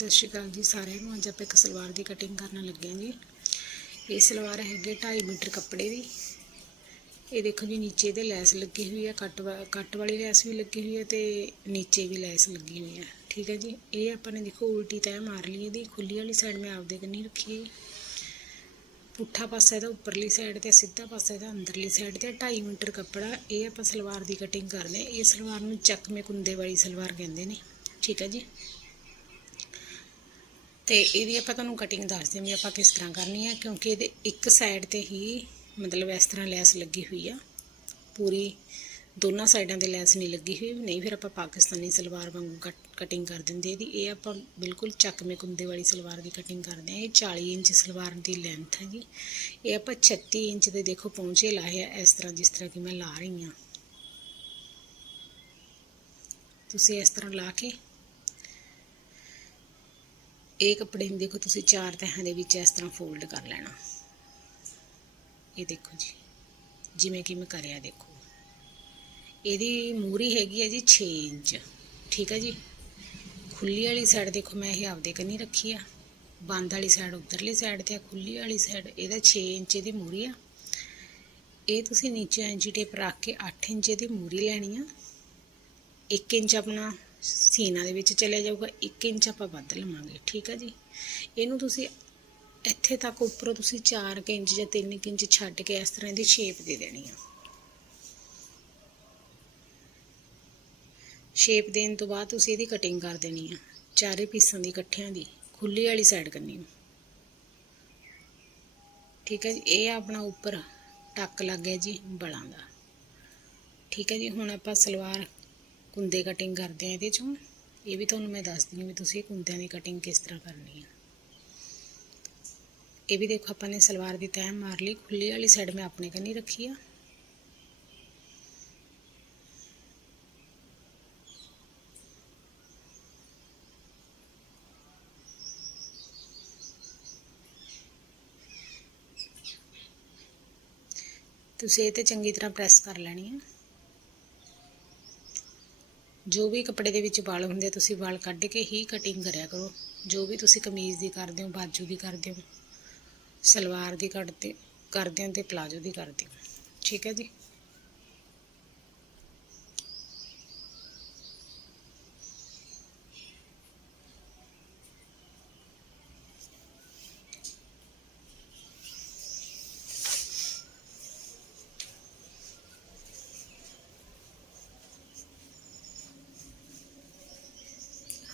ਸਤਿ ਸ਼੍ਰੀ ਅਕਾਲ ਜੀ ਸਾਰਿਆਂ ਨੂੰ। ਅੱਜ ਆਪਾਂ ਇੱਕ ਸਲਵਾਰ ਦੀ ਕਟਿੰਗ ਕਰਨ ਲੱਗੇ ਹਾਂ ਜੀ। ਇਹ ਸਲਵਾਰ ਹੈਗੇ 2.5 ਮੀਟਰ ਕੱਪੜੇ ਦੀ। ਇਹ ਦੇਖੋ ਜੀ, ਨੀਚੇ ਇਹਦੇ ਲੈਸ ਲੱਗੀ ਹੋਈ ਹੈ ਕੱਟ ਵਾ- ਕੱਟ ਵਾਲੀ ਲੈਸ ਵੀ ਲੱਗੀ ਹੋਈ ਹੈ ਤੇ ਨੀਚੇ ਵੀ ਲੈਸ ਲੱਗੀ ਹੋਈ ਹੈ ਠੀਕ ਹੈ ਜੀ? ਇਹ ਆਪਾਂ ਨੇ ਦੇਖੋ ਉਲਟੀ ਤੈਅ ਮਾਰ ਲਈ ਇਹਦੀ। ਖੁੱਲੀ ਵਾਲੀ ਸਾਈਡ ਮੈਂ ਆਪਦੇ ਕੰਨੀ ਰੱਖੀ ਹੈ ਪੁੱਠਾ ਪਾਸਾ ਇਹਦਾ ਉੱਪਰਲੀ ਸਾਈਡ ਤੇ, ਸਿੱਧਾ ਪਾਸਾ ਇਹਦਾ ਅੰਦਰਲੀ ਸਾਈਡ ਤੇ। 2.5 ਮੀਟਰ ਕੱਪੜਾ, ਇਹ ਆਪਾਂ ਸਲਵਾਰ ਦੀ ਕਟਿੰਗ ਕਰਦੇ ਹਾਂ। ਇਹ ਸਲਵਾਰ ਨੂੰ ਚੱਕਵੇਂ ਕੁੰਦੇ ਵਾਲੀ ਸਲਵਾਰ ਕਹਿੰਦੇ ਨੇ। ਠੀਕ ਹੈ ਜੀ? ਤੇ ਇਹਦੀ ਆਪਾਂ ਤੁਹਾਨੂੰ ਕਟਿੰਗ ਦੱਸਦੇ ਹਾਂ ਵੀ ਆਪਾਂ ਕਿਸ ਤਰ੍ਹਾਂ ਕਰਨੀ ਹੈ, ਕਿਉਂਕਿ ਇਹਦੇ ਇੱਕ ਸਾਈਡ ਤੇ ਹੀ ਮਤਲਬ ਇਸ ਤਰ੍ਹਾਂ ਲੈਸ ਲੱਗੀ ਹੋਈ ਆ। ਪੂਰੀ ਦੋਨਾਂ ਸਾਈਡਾਂ ਤੇ ਲੈਸ ਨਹੀਂ ਲੱਗੀ ਹੋਈ, ਨਹੀਂ ਫਿਰ ਆਪਾਂ ਪਾਕਿਸਤਾਨੀ ਸਲਵਾਰ ਵਾਂਗੂ ਕਟਿੰਗ ਕਰ ਦਿੰਦੇ ਇਹਦੀ। ਇਹ ਆਪਾਂ ਬਿਲਕੁਲ ਚੱਕਵੇਂ ਕੁੰਦੇ ਵਾਲੀ ਸਲਵਾਰ ਦੀ ਕਟਿੰਗ ਕਰਦੇ ਹਾਂ। ਇਹ 40 ਇੰਚ ਸਲਵਾਰ ਦੀ ਲੈਂਥ ਹੈ ਜੀ ਇਹ ਆਪਾਂ 36 ਇੰਚ ਦੇ ਦੇਖੋ ਪਹੁੰਚੇ ਲਾਏ ਆ, ਇਸ ਤਰ੍ਹਾਂ ਜਿਸ ਤਰ੍ਹਾਂ ਕਿ ਮੈਂ ਲਾ ਰਹੀ ਹਾਂ। ਤੁਸੀਂ ਇਸ ਤਰ੍ਹਾਂ ਲਾ ਕੇ ਇਹ ਕੱਪੜੇ ਨੂੰ ਦੇਖੋ, ਤੁਸੀਂ ਚਾਰ ਤਹਾਂ ਦੇ ਵਿੱਚ ਇਸ ਤਰ੍ਹਾਂ ਫੋਲਡ ਕਰ ਲੈਣਾ। ਇਹ ਦੇਖੋ ਜੀ, ਜਿਵੇਂ ਕਿ ਮੈਂ ਕਰਿਆ, ਦੇਖੋ। ਇਹਦੀ ਮੂਰੀ ਹੈਗੀ ਹੈ ਜੀ 6 ਇੰਚ, ਠੀਕ ਹੈ ਜੀ? ਖੁੱਲੀ ਵਾਲੀ ਸਾਈਡ ਦੇਖੋ, ਮੈਂ ਇਹ ਆਪਦੇ ਕੰਨੀ ਰੱਖੀ ਆ। ਬੰਦ ਵਾਲੀ ਸਾਈਡ ਉਧਰਲੀ ਸਾਈਡ ਤੇ ਆ, ਖੁੱਲੀ ਵਾਲੀ ਸਾਈਡ ਇਹਦਾ 6 ਇੰਚ ਦੀ ਮੂਰੀ ਆ। ਇਹ ਤੁਸੀਂ ਨੀਚੇ ਐਂਜੀ ਟੇਪ ਰੱਖ ਕੇ 8 ਇੰਚ ਦੀ ਮੂਰੀ ਲੈਣੀ ਆ। 1 ਇੰਚ ਆਪਣਾ ਸੀਨਾ ਦੇ ਵਿੱਚ ਚਲੇ ਜਾਊਗਾ 1 ਇੰਚ ਆਪਾਂ ਵੱਧ ਲਵਾਂਗੇ, ਠੀਕ ਹੈ ਜੀ? ਇਹਨੂੰ ਤੁਸੀਂ ਇੱਥੇ ਤੱਕ ਉੱਪਰੋਂ ਤੁਸੀਂ 4 ਇੰਚ ਜਾਂ 3 ਇੰਚ ਛੱਡ ਕੇ ਇਸ ਤਰ੍ਹਾਂ ਦੀ ਸ਼ੇਪ ਦੇ ਦੇਣੀ ਆ। ਸ਼ੇਪ ਦੇਣ ਤੋਂ ਬਾਅਦ ਤੁਸੀਂ ਇਹਦੀ ਕਟਿੰਗ ਕਰ ਦੇਣੀ ਆ, ਚਾਰੇ ਪੀਸਾਂ ਦੀ ਇਕੱਠਿਆਂ ਦੀ ਖੁੱਲੀ ਵਾਲੀ ਸਾਈਡ ਕਰਨੀ ਆ। ਠੀਕ ਹੈ ਜੀ, ਇਹ ਆਪਣਾ ਉੱਪਰ ਟੱਕ ਲੱਗ ਗਿਆ ਜੀ ਬਲਾਂ ਦਾ। ਠੀਕ ਹੈ ਜੀ, ਹੁਣ ਆਪਾਂ ਸਲਵਾਰ ਕੁੰਦੇ ਕਟਿੰਗ ਕਰਦੇ ਆ ਇਹਦੇ ਚੋਂ। ਇਹ ਵੀ ਤੁਹਾਨੂੰ ਮੈਂ ਦੱਸਦੀ ਹਾਂ ਵੀ ਤੁਸੀਂ ਕੁੰਦਿਆਂ ਦੀ ਕਟਿੰਗ ਕਿਸ ਤਰ੍ਹਾਂ ਕਰਨੀ ਆ। ਇਹ ਵੀ ਦੇਖੋ ਆਪਾਂ ਨੇ ਸਲਵਾਰ ਦੀ ਤੈਅ ਮਾਰ ਲਈ ਖੁੱਲੀ ਵਾਲੀ ਸਾਈਡ ਮੈਂ ਆਪਣੇ ਕੰਨੀ ਰੱਖੀ ਆ। ਤੁਸੀਂ ਇਹ ਤੇ ਚੰਗੀ ਤਰ੍ਹਾਂ ਪ੍ਰੈਸ ਕਰ ਲੈਣੀ ਆ। ਜੋ ਵੀ ਕੱਪੜੇ ਦੇ ਵਿੱਚ ਵਾਲ ਹੁੰਦੇ ਆ, ਤੁਸੀਂ ਵਾਲ ਕੱਢ ਕੇ ਹੀ ਕਟਿੰਗ ਕਰਿਆ ਕਰੋ। ਜੋ ਵੀ ਤੁਸੀਂ ਕਮੀਜ਼ ਦੀ ਕਰਦੇ ਹੋ ਬਾਜੂ ਦੀ ਕਰਦੇ ਹੋ ਸਲਵਾਰ ਦੀ ਕੱਢਦੇ ਕਰਦੇ ਹੋ ਤੇ ਪਲਾਜੋ ਦੀ ਕਰਦੇ ਹੋ। ਠੀਕ ਹੈ ਜੀ?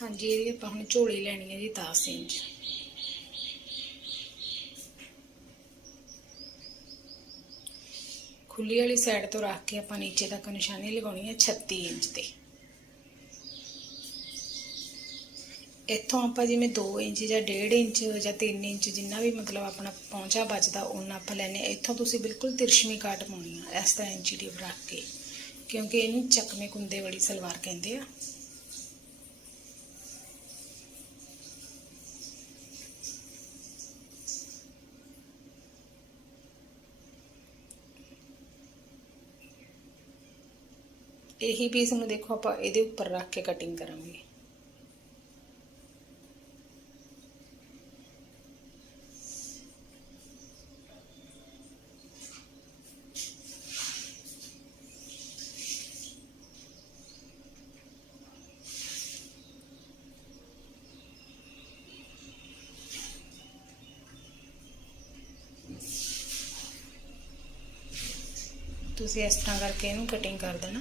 ਹਾਂਜੀ ਇਹਦੀ ਆਪਾਂ ਹੁਣ ਝੋਲੀ ਲੈਣੀ ਹੈ ਜੀ 10 ਇੰਚ। ਖੁੱਲੀ ਵਾਲੀ ਸਾਈਡ ਤੋਂ ਰੱਖ ਕੇ ਆਪਾਂ ਨੀਚੇ ਤੱਕ ਨਿਸ਼ਾਨੀ ਲਗਾਉਣੀ ਹੈ 36 ਇੰਚ ਤੇ। ਇੱਥੋਂ ਆਪਾਂ ਜਿਵੇਂ 2 ਇੰਚ ਜਾਂ 1.5 ਇੰਚ ਜਾਂ 3 ਇੰਚ ਜਿੰਨਾ ਵੀ ਮਤਲਬ ਆਪਣਾ ਪਹੁੰਚਾ ਬਚਦਾ ਉਹਨਾਂ ਆਪਾਂ ਲੈਨੇ ਇੱਥੋਂ ਤੁਸੀਂ ਬਿਲਕੁਲ ਤਿਰਛਵੀਂ ਕਾਟ ਪਾਉਣੀ ਆ, ਇਸ ਤਰ੍ਹਾਂ ਇੰਚੀ ਟੇਪ ਰੱਖ ਕੇ। ਕਿਉਂਕਿ ਇਹਨੂੰ ਚੱਕਵੇਂ ਕੁੰਦੇ ਵਾਲੀ ਸਲਵਾਰ ਕਹਿੰਦੇ ਆ। ਇਹੀ ਪੀਸ ਨੂੰ ਦੇਖੋ ਆਪਾਂ ਇਹਦੇ ਉੱਪਰ ਰੱਖ ਕੇ ਕਟਿੰਗ ਕਰਾਂਗੇ। ਤੁਸੀਂ ਇਸ ਤਰ੍ਹਾਂ ਕਰਕੇ ਇਹਨੂੰ ਕਟਿੰਗ ਕਰ ਦੇਣਾ।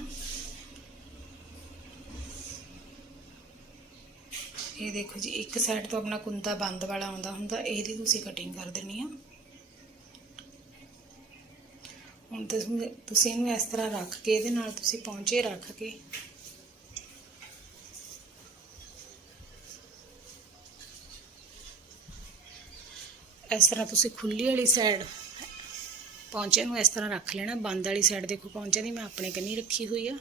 ਇਹ ਦੇਖੋ ਜੀ, ਇੱਕ ਸਾਈਡ ਤੋਂ ਆਪਣਾ ਕੁੰਦਾ ਬੰਦ ਵਾਲਾ ਆਉਂਦਾ ਹੁੰਦਾ, ਇਹਦੀ ਤੁਸੀਂ ਕਟਿੰਗ ਕਰ ਦੇਣੀ ਆ। ਹੁਣ ਤੁਸੀਂ ਤੁਸੀਂ ਇਹਨੂੰ ਇਸ ਤਰ੍ਹਾਂ ਰੱਖ ਕੇ ਇਹਦੇ ਨਾਲ ਤੁਸੀਂ ਪੌਂਚੇ ਰੱਖ ਕੇ ਇਸ ਤਰ੍ਹਾਂ ਤੁਸੀਂ ਖੁੱਲੀ ਵਾਲੀ ਸਾਈਡ ਪੌਂਚੇ ਨੂੰ ਇਸ ਤਰ੍ਹਾਂ ਰੱਖ ਲੈਣਾ। ਬੰਦ ਵਾਲੀ ਸਾਈਡ ਦੇਖੋ ਪੌਂਚੇ ਦੀ ਮੈਂ ਆਪਣੇ ਕੰਨੀ ਰੱਖੀ ਹੋਈ ਆ।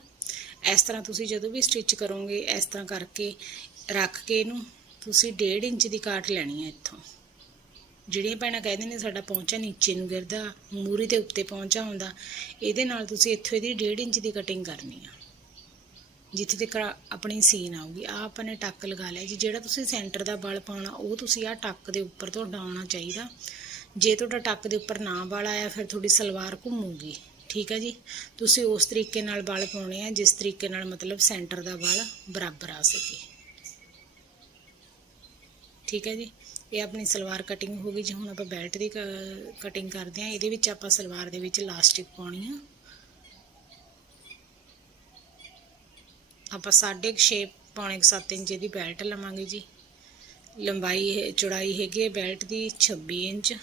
ਇਸ ਤਰ੍ਹਾਂ ਤੁਸੀਂ ਜਦੋਂ ਵੀ ਸਟਿਚ ਕਰੋਗੇ ਇਸ ਤਰ੍ਹਾਂ ਕਰਕੇ ਰੱਖ ਕੇ ਇਹਨੂੰ ਤੁਸੀਂ 1.5 ਇੰਚ ਦੀ ਕਾਟ ਲੈਣੀ ਹੈ ਇੱਥੋਂ। ਜਿਹੜੀਆਂ ਭੈਣਾਂ ਕਹਿੰਦੇ ਨੇ ਸਾਡਾ ਪੌਂਚਾ ਨੀਚੇ ਨੂੰ ਗਿਰਦਾ ਮੂਰੀ ਦੇ ਉੱਤੇ ਪੌਂਚਾ ਹੁੰਦਾ, ਇਹਦੇ ਨਾਲ ਤੁਸੀਂ ਇੱਥੋਂ ਇਹਦੀ 1.5 ਇੰਚ ਦੀ ਕਟਿੰਗ ਕਰਨੀ ਆ। ਜਿੱਥੇ ਤੱਕ ਆਪਣੀ ਸੀਨ ਆਊਗੀ। ਆ ਆਪਾਂ ਨੇ ਟੱਕ ਲਗਾ ਲਿਆ ਜੀ। ਜਿਹੜਾ ਤੁਸੀਂ ਸੈਂਟਰ ਦਾ ਬਲ ਪਾਉਣਾ, ਉਹ ਤੁਸੀਂ ਆ ਟੱਕ ਦੇ ਉੱਪਰ ਤੋਂ ਡਾਉਣਾ ਚਾਹੀਦਾ। ਜੇ ਤੁਹਾਡਾ ਟੱਕ ਦੇ ਉੱਪਰ ਨਾ ਬਲ ਆਇਆ, ਫਿਰ ਤੁਹਾਡੀ ਸਲਵਾਰ ਘੁੰਮੂਗੀ। ਠੀਕ ਹੈ ਜੀ? ਤੁਸੀਂ ਉਸ ਤਰੀਕੇ ਨਾਲ ਬਲ ਪਾਉਣੇ ਆ, ਜਿਸ ਤਰੀਕੇ ਨਾਲ ਮਤਲਬ ਸੈਂਟਰ ਦਾ ਬਲ ਬਰਾਬਰ ਆ ਸਕੇ। ਠੀਕ ਹੈ ਜੀ। ਇਹ ਆਪਣੀ ਸਲਵਾਰ ਕਟਿੰਗ ਹੋ ਗਈ ਜੀ। ਹੁਣ ਆਪਾਂ ਬੈਲਟ ਦੀ ਕਟਿੰਗ ਕਰਦੇ ਹਾਂ। ਇਹਦੇ ਵਿੱਚ ਆਪਾਂ ਸਲਵਾਰ ਦੇ ਵਿੱਚ ਇਲਾਸਟਿਕ ਪਾਉਣੀ ਆ। ਆਪਾਂ 6.5 ਪੌਣੇ 7 ਇੰਚ ਦੀ ਬੈਲਟ ਲਵਾਂਗੇ ਜੀ। ਲੰਬਾਈ ਚੌੜਾਈ ਹੈਗੀ ਹੈ ਬੈਲਟ ਦੀ 26 ਇੰਚ।